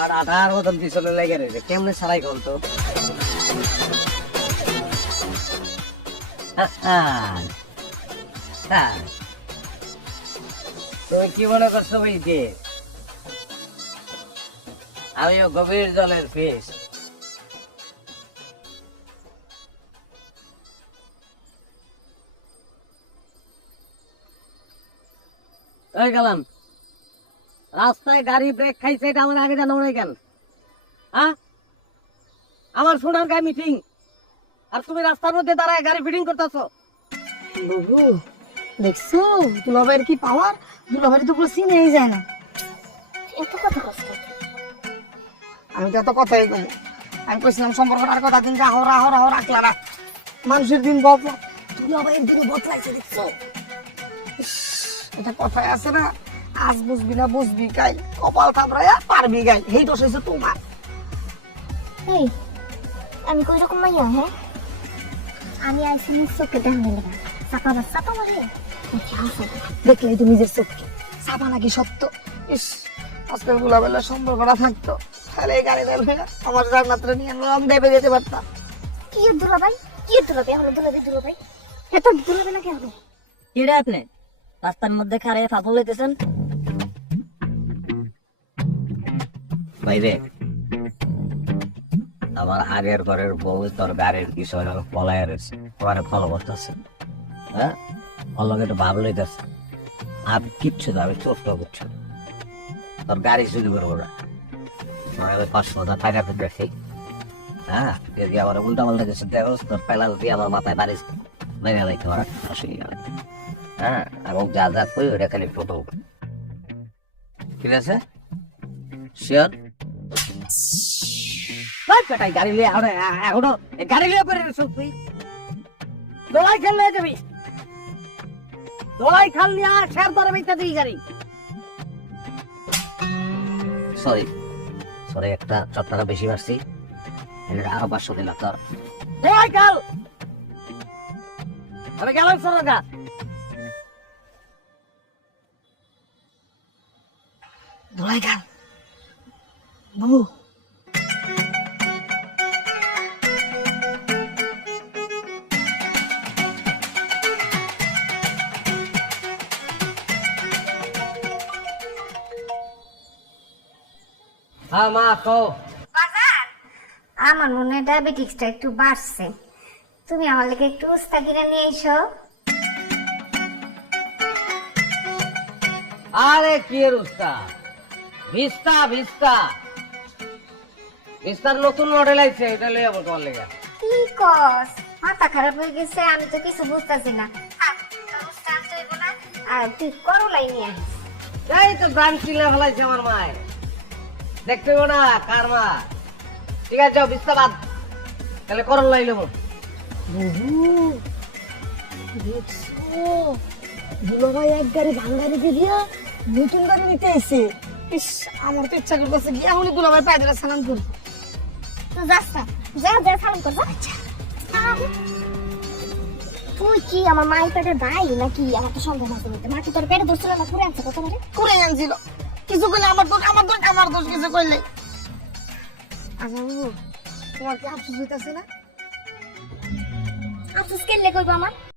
আর আধার মতন পিছনে লেগে রয়েছে, কেমনে সারাই কল তো। তুমি কি মনে করছো বলতে আমিও গভীর জলের ফিশ? ওই গেলাম রাস্তায় গাড়ি ব্রেক খাইছে, এটা আমার আগে জানাও নাই কেন? হ্যাঁ, আমার সোনার গায়ে মিটিং, আর তুমি রাস্তার মধ্যে দাঁড়ায় গাড়ি ফিটিং করতেছো। বাবু দেখছো দুলাভাইয়ের কি পাওয়ার, দুলাভাই তো পুরো চিনেই যায় না। এত কথা কষ্ট আমি তো এত কথাই কই, আমি কইছিলাম সম্পর্ক আর কথা দিন রাহো রাহো রাহো রাখলা না, মানুষের দিন বদলা, দুলাভাইয়ের দিন বদলাইছে দেখছো। ইস, এটা কথায় আছে না, আজ বুঝবি না বুঝবি গাই, কপাল থাপড়াইয়া পারবি গাই, এই দোষ হয়েছে তোমার। এই আমি কই রকম মাইয়া? হ্যাঁ, আমি আইছি নিজ চোখে দেখলে লেগা চাপা বাস চাপা মারে দেখলে তুমি নিজের চোখকে চাপা নাকি সত্য। ইস, আজকে দুলাভাইয়ের সম্পর্কটা থাকতো তাহলে এই গাড়ি দেবে আমার জান্নাতরে নিয়ে লং ড্রাইভে যেতে পারতাম। কি দুলাভাই, কি দুলাভাই, আমার দুলাভাই দুলাভাই এত দুলাভাই না কেন? কিরে আপনি রাস্তার মধ্যে খাড়িয়ে ফাফল লইতেছেন? বাইরে আমার আগের ঘরের বউ তোর গাড়ির পিছনে পলায় রয়েছে, তোমার ফলো করতেছে। হ্যাঁ, ফলোকে একটু ভাব লইতেছে। আমি কিচ্ছু না, আমি ছোট্ট করছি, তোর গাড়ি চুরি করবো না, 500 টাকা দেখি। হ্যাঁ, যদি আমার উল্টা পাল্টা কিছু দেখো তোর পেলাল দিয়ে আমার মাথায় বাড়ি মেরে লাইতে পারা অসুবিধা নেই। হ্যাঁ, এবং যা যা করি ওটা খালি ফটো, ঠিক আছে? শিওর? গাড়ি লিয়ে এখনো গাড়ি লিয়ে পড়ে তুই দোলাই খেললে যাবি, দোলাই খাল নিয়ে শেয়ার ধরে বেঁচে দিই গাড়ি। সরি সরি, একটা চট্টাটা বেশি মারছি, আরো 500 দিলাম তোর। দোলাই খাল আমি গেলাম সরগা। দোলাই খাল বাবু, হ্যাঁ মা কও। আমার মনে হয় ডায়াবেটিক্সটা একটু বাড়ছে, তুমি আমার লেগে একটু উস্তা কিনে নিয়ে এসো। আরে কি এর উস্তা, ভিস্তা ভিস্তা ভিস্তার নতুন মডেল আইছে, এটা লইয়া যাবো তোমার লেগে। কি কস, মাথা খারাপ হয়ে গেছে, আমি তো কিছু বুঝতেছি না। তোর উস্তা আনতে হইব না, আর তুই করলাই নিয়ে আস। এই তো ব্রাঞ্চ চিল্লা ফেলাইছে আমার মায়, দেখতে হইব না কার মা। ঠিক আছে, যাও ভিস্তা বাদ, তাহলে করল লাইলে বাবু দেখছো দুলাভাই এক গাড়ি ভাঙা রেখে দিয়া নতুন গাড়ি নিতে এসে। ইস, আমার তো ইচ্ছা করতেছে গিয়া হলে দুলাভাই পায়ে ধরে স্নান করি। তুই যাস না, যা যা সালাম কর, যা। তুই কি আমার মায়ের পেটের ভাই নাকি? আমার তো সন্দেহ আছে, মা কি তোর পেটে ধরছিল না? ঘুরে আনছে কত করে? করে আনছিল, কিছু কইলে আমার দোষ আমার দোষ আমার দোষ, কিছু কইলে। আচ্ছা বাবু, তোমার কি আফসোস হইতাছে না? আফসোস কেলে কইব আমার?